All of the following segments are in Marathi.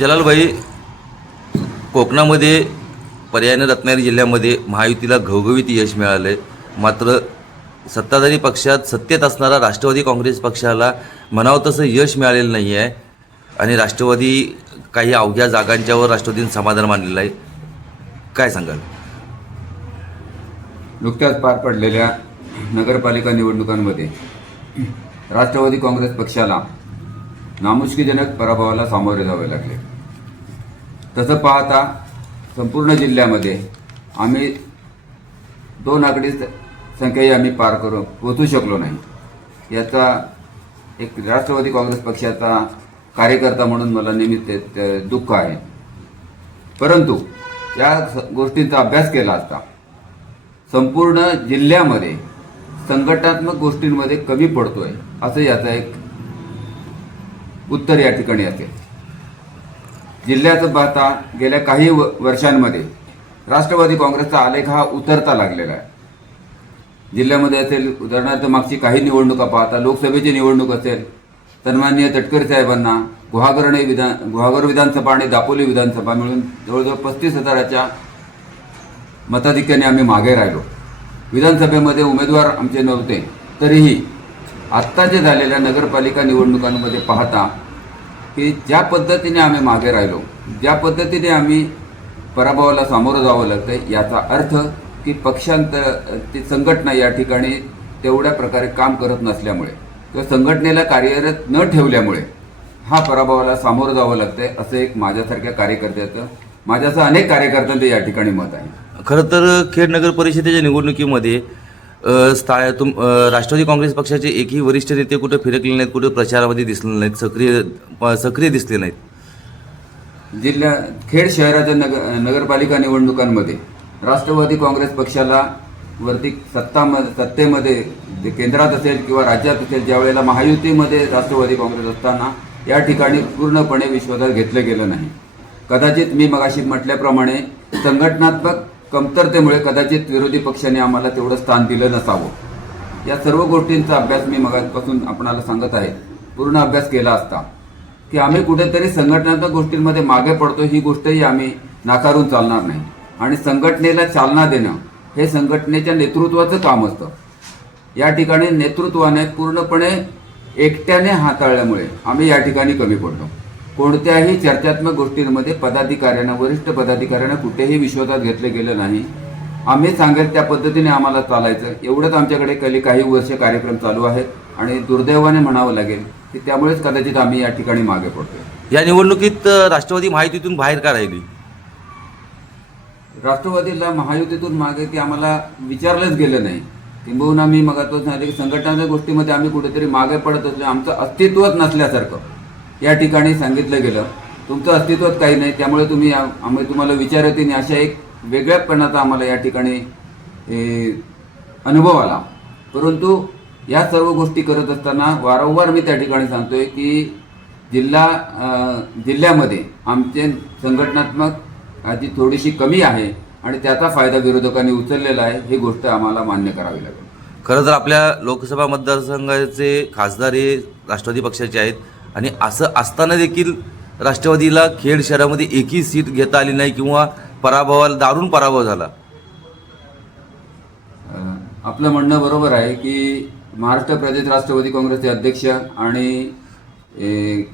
जलालभाई, कोकणामध्ये पर्यायाने रत्नागिरी जिल्ह्यामध्ये महायुतीला घवघवीत यश मिळालं आहे. मात्र सत्ताधारी पक्षात सत्तेत असणारा राष्ट्रवादी काँग्रेस पक्षाला म्हणावं तसं यश मिळालेलं नाही आहे आणि राष्ट्रवादी काही अवघ्या जागांच्यावर राष्ट्रवादीने समाधान मानलेलं आहे. काय सांगाल? नुकत्याच पार पडलेल्या नगरपालिका निवडणुकांमध्ये राष्ट्रवादी काँग्रेस पक्षाला नामुष्कीजनक पराभवाला सामोरे जावे लागले. तसं पाहता संपूर्ण जिल्ह्यामध्ये आम्ही 2 आकडी संख्याही आम्ही पार करून पोहोचू शकलो नाही. याचा एक राष्ट्रवादी काँग्रेस पक्षाचा कार्यकर्ता म्हणून मला नेहमीच दुःख आहे. परंतु या गोष्टींचा अभ्यास केला असता संपूर्ण जिल्ह्यामध्ये संघटनात्मक गोष्टींमध्ये कमी पडतोय असं याचा एक उत्तर या ठिकाणी असेल. जिल्ह्याचं पाहता गेल्या काही वर्षांमध्ये राष्ट्रवादी काँग्रेसचा आलेख हा उतरता लागलेला आहे. जिल्ह्यामध्ये असेल, उदाहरणार्थ मागची काही निवडणुका पाहता, लोकसभेची निवडणूक असेल, सन्माननीय तटकरे साहेबांना गुहागर विधानसभा आणि दापोली विधानसभा मिळून जवळजवळ 35,000च्या मताधिक्याने आम्ही मागे राहिलो. विधानसभेमध्ये उमेदवार आमचे नव्हते. तरीही आत्ताच्या झालेल्या नगरपालिका निवडणुकांमध्ये पाहता की ज्या पद्धतीने आम्ही मागे राहिलो, ज्या पद्धतीने आम्ही पराभवाला सामोरं जावं लागतंय, याचा अर्थ की ती संघटना या ठिकाणी तेवढ्या प्रकारे काम करत नसल्यामुळे किंवा संघटनेला कार्यरत न ठेवल्यामुळे हा पराभवाला सामोरं जावं लागतंय असं एक माझ्यासारख्या कार्यकर्त्याचं, माझ्यासह अनेक कार्यकर्त्यांचं या ठिकाणी मत आहे. खरं तर खेड नगर परिषदेच्या निवडणुकीमध्ये राष्ट्रवादी काँग्रेस पक्षाचे एकही वरिष्ठ नेते कुठे फिरकले नाहीत, कुठे प्रचारामध्ये दिसले नाहीत, सक्रिय दिसले नाहीत. खेड शहराच्या नगरपालिका निवडणुकांमध्ये राष्ट्रवादी काँग्रेस पक्षाला वरती सत्तेमध्ये केंद्रात असेल किंवा राज्यात असेल, ज्या वेळेला महायुतीमध्ये राष्ट्रवादी काँग्रेस असताना या ठिकाणी पूर्णपणे विश्वासात घेतलं गेलं नाही. कदाचित मी मगाशी म्हटल्याप्रमाणे संघटनात्मक कमतरतेमुळे कदाचित विरोधी पक्षाने आम्हाला तेवढं स्थान दिलं नसावं. या सर्व गोष्टींचा अभ्यास मी मगापासून आपणाला सांगत आहे. पूर्ण अभ्यास केला असता की आम्ही कुठेतरी संघटनात्मक गोष्टींमध्ये मागे पडतो, ही गोष्टही आम्ही नाकारून चालणार नाही. आणि संघटनेला चालना देणं हे संघटनेच्या नेतृत्वाचं काम असतं. या ठिकाणी नेतृत्वाने पूर्णपणे एकट्याने हाताळल्यामुळे आम्ही या ठिकाणी कमी पडलो. कोणत्याही चर्चात्मक गोष्टींमध्ये वरिष्ठ पदाधिकाऱ्यांना कुठेही विश्वासात घेतले गेलं नाही. आम्ही सांगेल त्या पद्धतीने आम्हाला चालायचं, एवढंच आमच्याकडे काही वर्ष कार्यक्रम चालू आहेत आणि दुर्दैवाने म्हणावं लागेल की त्यामुळेच कदाचित आम्ही या ठिकाणी मागे पडतोय. या निवडणुकीत राष्ट्रवादी महायुतीतून बाहेर का राहिली? राष्ट्रवादीला महायुतीतून मागे की आम्हाला विचारलंच गेलं नाही. किंबहुना मी मग तो सांगितलं की संघटनाच्या गोष्टीमध्ये आम्ही कुठेतरी मागे पडत असलो, आमचं अस्तित्वच नसल्यासारखं या ठिकाणी सांगितलं गेलं. तुमचं अस्तित्वच काही नाही, त्यामुळे आम्ही तुम्हाला विचारत नाही, अशा एक वेगळ्यापणाचा आम्हाला या ठिकाणी अनुभव आला. परंतु या सर्व गोष्टी करत असताना वारंवार मी त्या ठिकाणी सांगतोय की जिल्ह्यामध्ये आमचे संघटनात्मक आधी थोडीशी कमी आहे आणि त्याचा फायदा विरोधकांनी उचललेला आहे. ही गोष्ट आम्हाला मान्य करावी लागेल. खरं तर आपल्या लोकसभा मतदारसंघाचे खासदार हे राष्ट्रवादी पक्षाचे आहेत आणि असं असताना देखील राष्ट्रवादीला खेड शहरामध्ये एकही सीट घेता आली नाही किंवा दारुण पराभव झाला. आपलं म्हणणं बरोबर आहे की महाराष्ट्र प्रदेश राष्ट्रवादी काँग्रेसचे अध्यक्ष आणि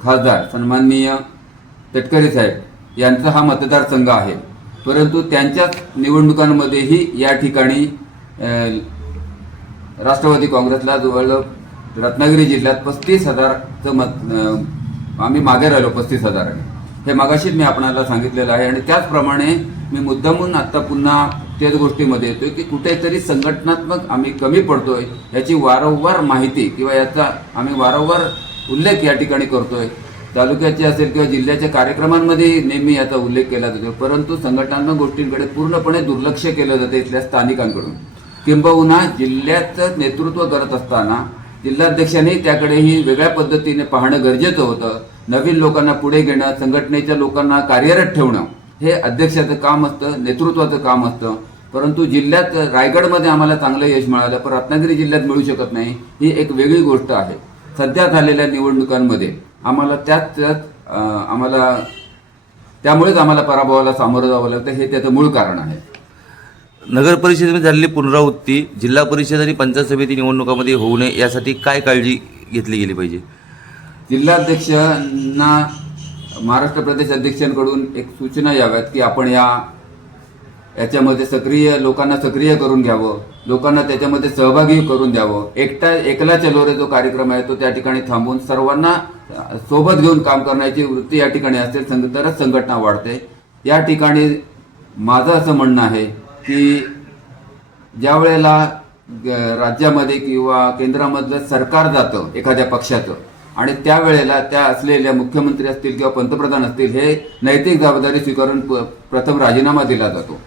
खासदार सन्माननीय तटकरे साहेब यांचा हा मतदारसंघ आहे. परंतु त्यांच्याच निवडणुकांमध्येही या ठिकाणी राष्ट्रवादी काँग्रेसला जवळजवळ रत्नागिरी जिल्ह्यात 35,000चं आम्ही मागे राहिलो. 35,000 हे मगाशीच मी आपणाला सांगितलेलं आहे. आणि त्याचप्रमाणे मी मुद्दामून आत्ता पुन्हा त्याच गोष्टीमध्ये येतोय की कुठेतरी संघटनात्मक आम्ही कमी पडतोय याची वारंवार माहिती किंवा याचा आम्ही वारंवार उल्लेख या ठिकाणी करतोय. तालुक्याचे असेल किंवा जिल्ह्याच्या कार्यक्रमांमध्ये नेहमी याचा उल्लेख केला जातो. परंतु संघटनात्मक गोष्टींकडे पूर्णपणे दुर्लक्ष केलं जातं इथल्या स्थानिकांकडून. किंबहुना जिल्ह्याचं नेतृत्व करत असताना जिल्हाध्यक्षांनी त्याकडेही वेगळ्या पद्धतीने पाहणं गरजेचं होतं. नवीन लोकांना पुढे घेणं, संघटनेच्या लोकांना कार्यरत ठेवणं हे अध्यक्षाचं काम असतं, नेतृत्वाचं काम असतं. परंतु जिल्ह्यात रायगडमध्ये आम्हाला चांगलं यश मिळालं, पण रत्नागिरी जिल्ह्यात मिळू शकत नाही, ही एक वेगळी गोष्ट आहे. सध्या झालेल्या निवडणुकांमध्ये आम्हाला आम्हाला त्यामुळेच आम्हाला पराभवाला सामोरं जावं लागतं, हे त्याचं मूळ कारण आहे. नगर परिषदेमध्ये झालेली पुनरावृत्ती जिल्हा परिषद आणि पंचायत समिती निवडणुकामध्ये होऊ नये यासाठी काय काळजी घेतली गेली पाहिजे? जिल्हाध्यक्षांना महाराष्ट्र प्रदेश अध्यक्षांकडून एक सूचना याव्यात की आपण याच्यामध्ये लोकांना सक्रिय करून घ्यावं, लोकांना त्याच्यामध्ये सहभागी करून द्यावं. एकला चलो रे जो कार्यक्रम आहे तो त्या ठिकाणी थांबून सर्वांना सोबत घेऊन काम करण्याची वृत्ती या ठिकाणी असेल तरच संघटना वाढते. या ठिकाणी माझं असं म्हणणं आहे की ज्या वेळेला राज्यामध्ये किंवा केंद्रामधलं सरकार जातं एखाद्या पक्षाचं आणि त्यावेळेला त्या असलेल्या मुख्यमंत्री असतील किंवा पंतप्रधान असतील हे नैतिक जबाबदारी स्वीकारून प्रथम राजीनामा दिला जातो.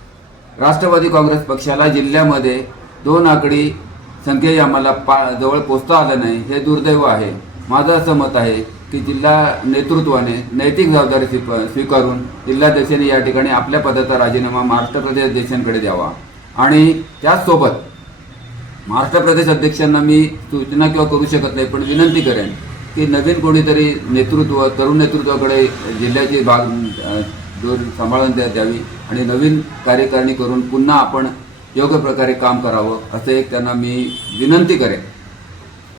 राष्ट्रवादी काँग्रेस पक्षाला जिल्ह्यामध्ये 2 आकडी संख्येही आम्हाला जवळ पोचता आलं नाही, हे दुर्दैव आहे. माझं असं मत आहे की जिल्हा नेतृत्वाने नैतिक जबाबदारी स्वीकारून जिल्हाध्यक्षांनी या ठिकाणी आपल्या पदाचा राजीनामा महाराष्ट्र प्रदेश अध्यक्षांकडे द्यावा. आणि त्याचसोबत महाराष्ट्र प्रदेश अध्यक्षांना मी सूचना किंवा करू शकत नाही, पण विनंती करेन की नवीन कोणीतरी तरुण नेतृत्वाकडे जिल्ह्याची सांभाळून द्यावी आणि नवीन कार्यकारिणी करून पुन्हा आपण योग्य प्रकारे काम करावं, असं एक त्यांना मी विनंती करेन.